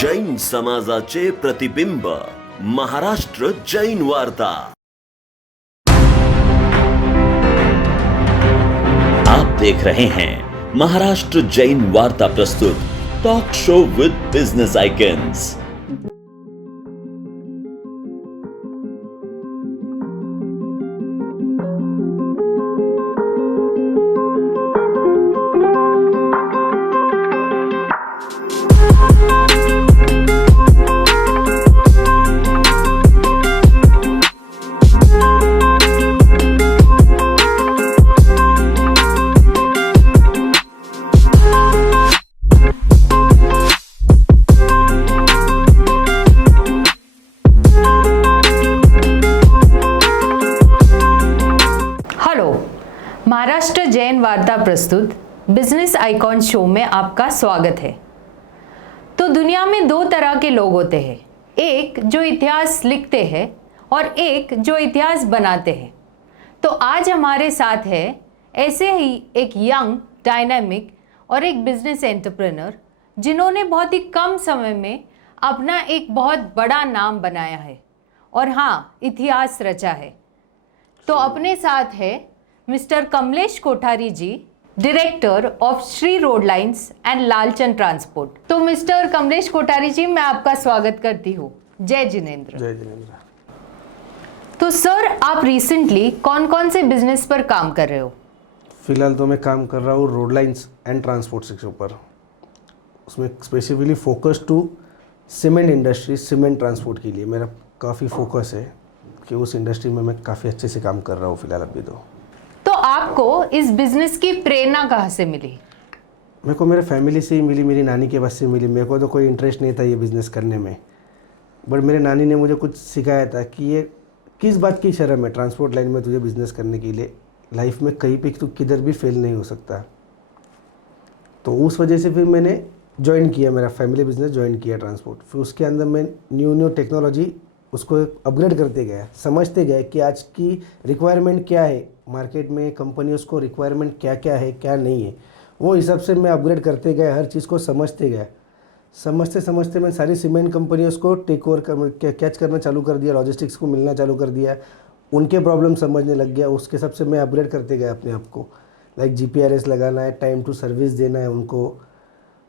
जैन समाजाचे प्रतिबिंब महाराष्ट्र जैन वार्ता। आप देख रहे हैं महाराष्ट्र जैन वार्ता प्रस्तुत talk show with business icons. Maharashtra Jain वार्ता प्रस्तुत बिजनेस आइकॉन शो में आपका स्वागत है। तो दुनिया में दो तरह के लोग होते हैं, एक जो इतिहास लिखते हैं और एक जो इतिहास बनाते हैं। तो आज हमारे साथ है ऐसे ही एक यंग, डायनामिक और एक बिजनेस एंटरप्रेन्योर जिन्होंने बहुत ही कम समय में अपना एक बहुत बड़ा नाम बनाया है और हाँ, इतिहास रचा है। तो अपने साथ है mister Kamlesh Kothari ji, director of Shri road lines and Lalchand transport. तो मिस्टर कमलेश कोठारी जी, मैं आपका स्वागत करती हूँ। जय जिनेंद्र। जय जिनेंद्र। तो सर, आप रिसेंटली कौन कौन से बिजनेस पर काम कर रहे हो? फिलहाल तो मैं काम कर रहा हूँ रोड लाइंस एंड ट्रांसपोर्ट के ऊपर। उसमें specifically focus to cement industry, cement transport के लिए मेरा काफ़ी फोकस है कि उस इंडस्ट्री में मैं काफ़ी अच्छे से काम कर रहा हूँ फिलहाल अभी। तो आपको इस बिजनेस की प्रेरणा कहाँ से मिली? मेरे को मेरे फैमिली से ही मिली, मेरी नानी के पास से मिली। मेरे को तो कोई इंटरेस्ट नहीं था ये बिज़नेस करने में, बट मेरे नानी ने मुझे कुछ सिखाया था कि ये किस बात की शर्म है, ट्रांसपोर्ट लाइन में तुझे बिज़नेस करने के लिए लाइफ में कहीं पे तू किधर भी फेल नहीं हो सकता। तो उस वजह से फिर मैंने ज्वाइन किया, मेरा फैमिली बिजनेस ज्वाइन किया ट्रांसपोर्ट। फिर उसके अंदर मैं न्यू टेक्नोलॉजी उसको अपग्रेड करते गया, समझते गए कि आज की रिक्वायरमेंट क्या है मार्केट में, कंपनी उसको रिक्वायरमेंट क्या क्या है क्या नहीं है, वो हिसाब से मैं अपग्रेड करते गया, हर चीज़ को समझते गया। समझते समझते मैं सारी सीमेंट कंपनियों को टेक ओवर कैच करना चालू कर दिया, लॉजिस्टिक्स को मिलना चालू कर दिया, उनके प्रॉब्लम समझने लग गया। उसके हिसाब से मैं अपग्रेड करते गया अपने आप को। लाइक GPRS लगाना है, टाइम टू सर्विस देना है, उनको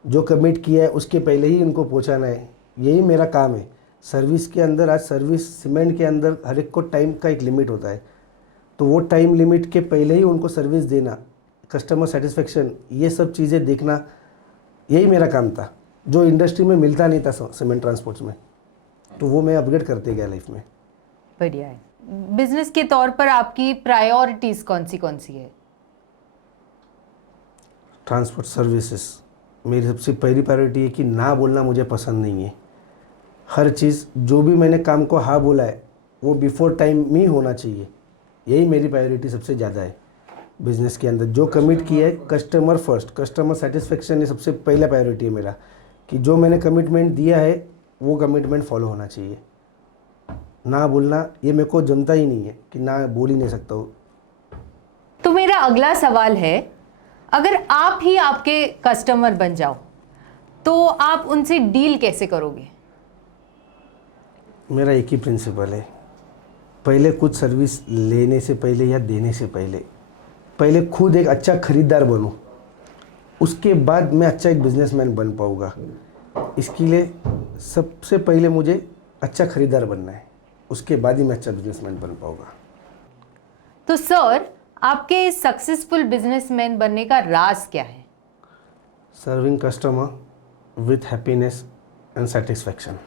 जो कमिट किया है उसके पहले ही उनको पहुँचाना है, यही मेरा काम है। सर्विस के अंदर, आज सर्विस सीमेंट के अंदर हर एक को टाइम का एक लिमिट होता है, तो वो टाइम लिमिट के पहले ही उनको सर्विस देना, कस्टमर सेटिस्फेक्शन, ये सब चीज़ें देखना, यही मेरा काम था, जो इंडस्ट्री में मिलता नहीं था सीमेंट ट्रांसपोर्ट्स में। तो वो मैं अपग्रेड करते गया लाइफ में। बढ़िया है। बिजनेस के तौर पर आपकी प्रायोरिटीज़ कौन सी है? ट्रांसपोर्ट सर्विसेज मेरी सबसे पहली प्रायोरिटी है कि ना बोलना मुझे पसंद नहीं है। हर चीज़ जो भी मैंने काम को हाँ बोला है वो बिफोर टाइम ही होना चाहिए, यही मेरी प्रायोरिटी सबसे ज़्यादा है बिज़नेस के अंदर। जो कमिट किया है, कस्टमर फर्स्ट, कस्टमर सेटिस्फेक्शन ये सबसे पहला प्रायोरिटी है मेरा, कि जो मैंने कमिटमेंट दिया है वो कमिटमेंट फॉलो होना चाहिए। ना बोलना ये मेरे को जमता ही नहीं है, कि ना बोल ही नहीं सकता हूँ। तो मेरा अगला सवाल है, अगर आप ही आपके कस्टमर बन जाओ तो आप उनसे डील कैसे करोगे? मेरा एक ही प्रिंसिपल है, पहले कुछ सर्विस लेने से पहले या देने से पहले खुद एक अच्छा खरीदार बनूं, उसके बाद मैं अच्छा एक बिजनेसमैन बन पाऊँगा। इसके लिए सबसे पहले मुझे अच्छा खरीदार बनना है, उसके बाद ही मैं अच्छा बिजनेसमैन बन पाऊँगा। तो सर, आपके सक्सेसफुल बिजनेसमैन बनने का राज क्या है? Serving customer with happiness and satisfaction.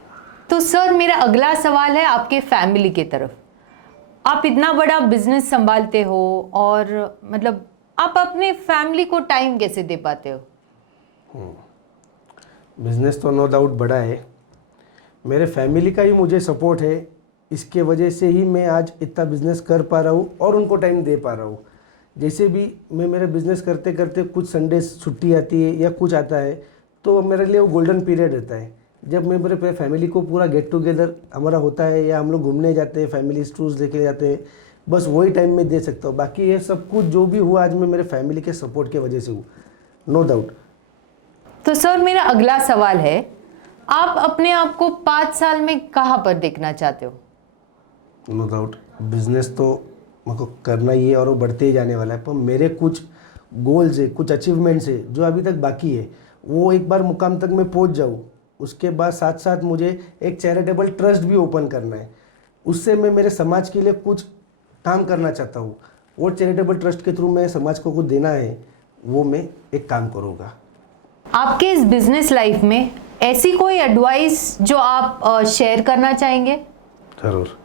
तो सर, मेरा अगला सवाल है आपके फैमिली की तरफ। आप इतना बड़ा बिजनेस संभालते हो और मतलब आप अपने फैमिली को टाइम कैसे दे पाते हो? बिजनेस तो नो डाउट बड़ा है, मेरे फैमिली का ही मुझे सपोर्ट है, इसके वजह से ही मैं आज इतना बिजनेस कर पा रहा हूँ और उनको टाइम दे पा रहा हूँ। जैसे भी मैं मेरा बिजनेस करते करते कुछ संडे छुट्टी आती है या कुछ आता है, तो मेरे लिए वो गोल्डन पीरियड रहता है, जब मैं मेरे फैमिली को पूरा गेट टुगेदर हमारा होता है या हम लोग घूमने जाते हैं, फैमिली टूर्स लेके जाते हैं, बस वही टाइम में दे सकता हूँ। बाकी ये सब कुछ जो भी हुआ आज मैं मेरे फैमिली के सपोर्ट के वजह से हूँ, नो डाउट। तो सर, मेरा अगला सवाल है, आप अपने आप को 5 साल में कहाँ पर देखना चाहते हो? नो डाउट बिजनेस तो मेरे को करना ही है और वो बढ़ते ही जाने वाला है, पर मेरे कुछ गोल्स है, कुछ अचीवमेंट्स है जो अभी तक बाकी है, वो एक बार मुकाम तक मैं पहुंच जाऊँ, उसके बाद साथ साथ मुझे एक चैरिटेबल ट्रस्ट भी ओपन करना है। उससे मैं मेरे समाज के लिए कुछ काम करना चाहता हूँ। वो चैरिटेबल ट्रस्ट के थ्रू मैं समाज को कुछ देना है, वो मैं एक काम करूँगा। आपके इस बिजनेस लाइफ में ऐसी कोई एडवाइस जो आप शेयर करना चाहेंगे? ज़रूर।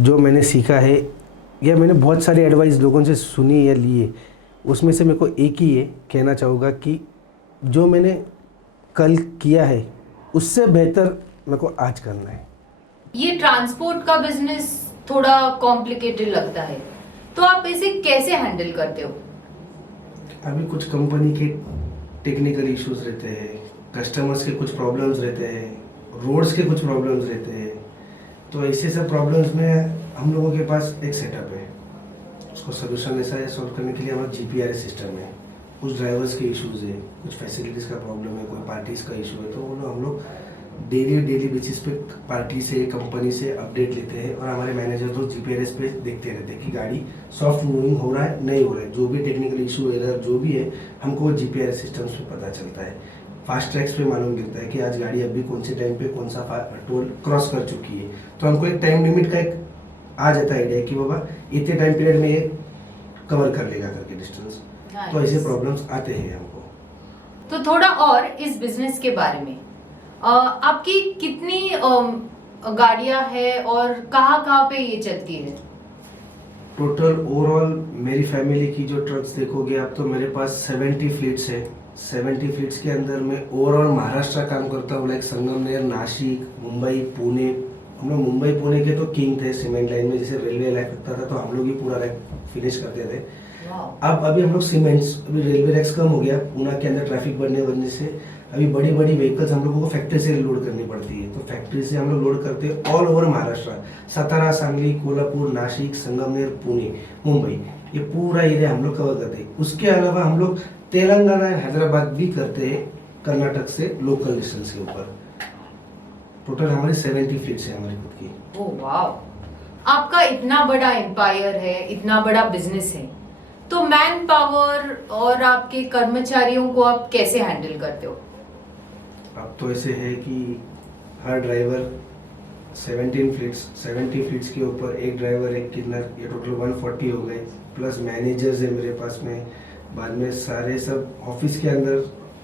जो मैंने सीखा है या मैंने बहुत सारी एडवाइस लोगों से सुनी या ली है, उसमें से मेरे को एक ही है कहना चाहूँगा कि जो मैंने कल किया है उससे बेहतर मेरे को आज करना है। ये ट्रांसपोर्ट का बिजनेस थोड़ा कॉम्प्लिकेटेड लगता है, तो आप इसे कैसे हैंडल करते हो? अभी कुछ कंपनी के टेक्निकल इश्यूज रहते हैं, कस्टमर्स के कुछ प्रॉब्लम्स रहते हैं, रोड्स के कुछ प्रॉब्लम्स रहते हैं, तो ऐसे सब प्रॉब्लम्स में हम लोगों के पास एक सेटअप है। उसको सोल्यूशन ऐसा है, सॉल्व करने के लिए हमारा GPRS सिस्टम है। कुछ ड्राइवर्स के इश्यूज़ है, कुछ फैसिलिटीज़ का प्रॉब्लम है, कोई पार्टीज़ का इशू है, तो वो हम लोग डेली बेसिस पे पार्टी से कंपनी से अपडेट लेते हैं और हमारे मैनेजर तो GPRS पे देखते रहते हैं कि गाड़ी सॉफ्ट मूविंग हो रहा है नहीं हो रहा है। जो भी टेक्निकल इशू एरर जो भी है हमको वो GPRS सिस्टम्स पे पता चलता है। फास्ट ट्रैक्स पे मालूम गिरता है कि आज गाड़ी अभी कौन से टाइम पे कौन सा टोल क्रॉस कर चुकी है, तो हमको एक टाइम लिमिट का एक आ जाता है आइडिया कि बाबा इतने टाइम पीरियड में ये कवर कर लेगा करके डिस्टेंस। तो ऐसे प्रॉब्लम्स आते हैं हमको। तो थोड़ा और इस बिजनेस के बारे में, आपकी कितनी गाड़ियां हैं और कहाँ पे ये चलती है? टोटल ओवरऑल मेरी फैमिली की जो ट्रक्स देखोगे आप, तो मेरे पास 70 फ्लीट्स है। 70 फ्लीट्स के अंदर मैं ओवरऑल महाराष्ट्र काम करता हूँ, लाइक संगमनेर, नासिक, मुंबई, पुणे। हम लोग मुंबई पुणे के तो किंग थे सीमेंट लाइन में, जैसे रेलवे लाइन लगता था तो हम लोग ही पूरा लाइन फिनिश करते थे। अब अभी हम लोग सीमेंट्स, अभी रेलवे रैक्स कम हो गया पूना के अंदर ट्रैफिक बढ़ने से अभी बड़ी व्हीकल्स हम लोगों को फैक्ट्री से लोड करनी पड़ती है, तो फैक्ट्री से हम लोग लोड करते हैं ऑल ओवर महाराष्ट्र। सातारा, सांगली, कोल्हापुर, नासिक, संगमनेर, पुणे, मुंबई, ये पूरा एरिया हम लोग कवर करते हैं। उसके अलावा हम लोग तेलंगाना, हैदराबाद भी करते हैं, कर्नाटक से लोकल डिस्टेंस के ऊपर। टोटल हमारी 70 फ्लीट्स है हमारी खुद की। ओह वाव! आपका इतना बड़ा एम्पायर है, इतना बड़ा बिजनेस है, तो मैन पावर और आपके कर्मचारियों को आप कैसे हैंडल करते हो? अब तो ऐसे है कि हर ड्राइवर 70 फ्लीट्स के ऊपर एक ड्राइवर, एक क्लीनर, ये टोटल 140 हो गए, प्लस मैनेजर्स है मेरे पास में, बाद में सारे सब ऑफिस के अंदर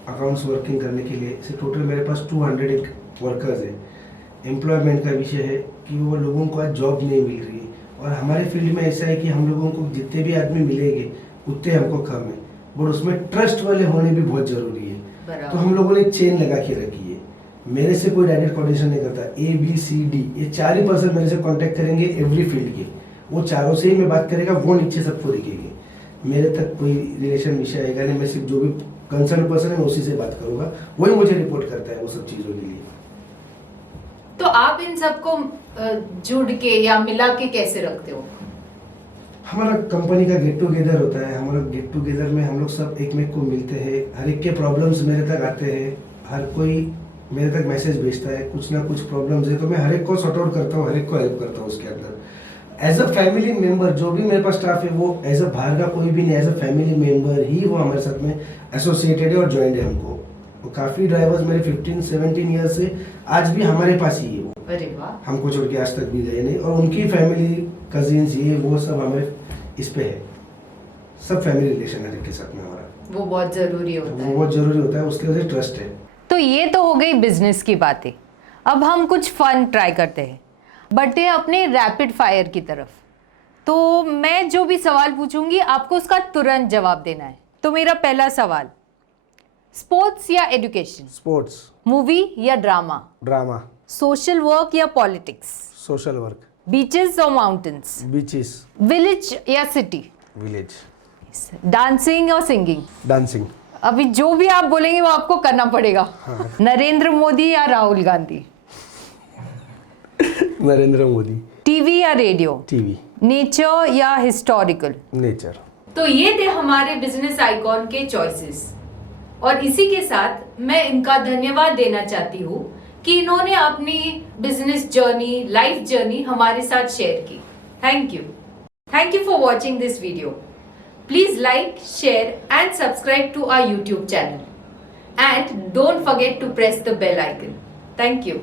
अकाउंट्स वर्किंग करने के लिए, इसे टोटल मेरे पास 200 वर्कर्स है। एम्प्लॉयमेंट का विषय है कि वो लोगों को आज जॉब नहीं मिल रही है, और हमारे फील्ड में ऐसा है कि हम लोगों को जितने भी आदमी मिलेंगे उतने हमको कम है, बट उसमें ट्रस्ट वाले होने भी बहुत जरूरी है। तो हम लोगों ने एक चेन लगा के रखी है, मेरे से कोई डायरेक्ट कोऑर्डिनेशन नहीं करता। ABCD ये 4 ही पर्सन मेरे से कांटेक्ट करेंगे एवरी फील्ड के, वो चारों से ही मैं बात करेगा, वो नीचे सबको दिखेंगे। मेरे तक कोई रिलेशन विषय आएगा नहीं, मैं सिर्फ जो भी कंसर्न पर्सन है उसी से बात करूंगा, वही मुझे रिपोर्ट करता है वो सब चीज़ों के लिए। तो आप इन सबको जुड़ के या मिला के कैसे रखते हो? हमारा कंपनी का गेट टुगेदर होता है, हमारा गेट टुगेदर में हम लोग सब एक में को मिलते हैं, हर एक के प्रॉब्लम्स मेरे तक आते हैं, हर कोई मेरे तक मैसेज भेजता है, कुछ ना कुछ प्रॉब्लम्स है, तो मैं हर एक को सॉर्ट आउट करता हूँ, हर एक को हेल्प करता हूँ उसके अंदर। एज अ फैमिली मेंबर जो भी मेरे पास स्टाफ है, वो एज अ बाहर का कोई भी नहीं, एज अ फैमिली मेंबर ही वो हमारे साथ में एसोसिएटेड है और ज्वाइंट है हमको। तो काफ़ी ड्राइवर्स मेरे 15-17 ईयर्स से आज भी हमारे पास ही है वो। अरे वाह! हमको छोड़ के आज तक भी गए नहीं, और उनकी फैमिली, कजिन्स, ये वो सब हमारे इस पे है, सब फैमिली रिलेशन है जिनके साथ में हमारा, वो बहुत जरूरी होता है। वो बहुत जरूरी होता है, उसके वजह से ट्रस्ट है। तो ये तो हो गई बिजनेस की बातें। अब हम कुछ फन ट्राई करते हैं, बढ़ते हैं अपने रैपिड फायर की तरफ। तो मैं जो भी सवाल पूछूंगी आपको उसका तुरंत जवाब देना है। तो मेरा पहला सवाल, स्पोर्ट्स या एजुकेशन? स्पोर्ट्स। मूवी या ड्रामा? ड्रामा। सोशल वर्क या पॉलिटिक्स? Social work. बीचेस और माउंटेन्स? बीचेस। विलेज या सिटी? विलेज। डांसिंग और सिंगिंग? डांसिंग। अभी जो भी आप बोलेंगे वो आपको करना पड़ेगा। हाँ। नरेंद्र मोदी या राहुल गांधी? नरेंद्र मोदी। टीवी या रेडियो? टीवी। नेचर या हिस्टोरिकल? नेचर। तो ये थे हमारे बिजनेस आइकॉन के चॉइसेस, और इसी के साथ मैं इनका धन्यवाद देना चाहती हूँ कि इन्होंने अपनी बिजनेस जर्नी, लाइफ जर्नी हमारे साथ शेयर की। Thank you for watching this video. Please like, share and subscribe to our YouTube channel and don't forget to press the bell icon. Thank you.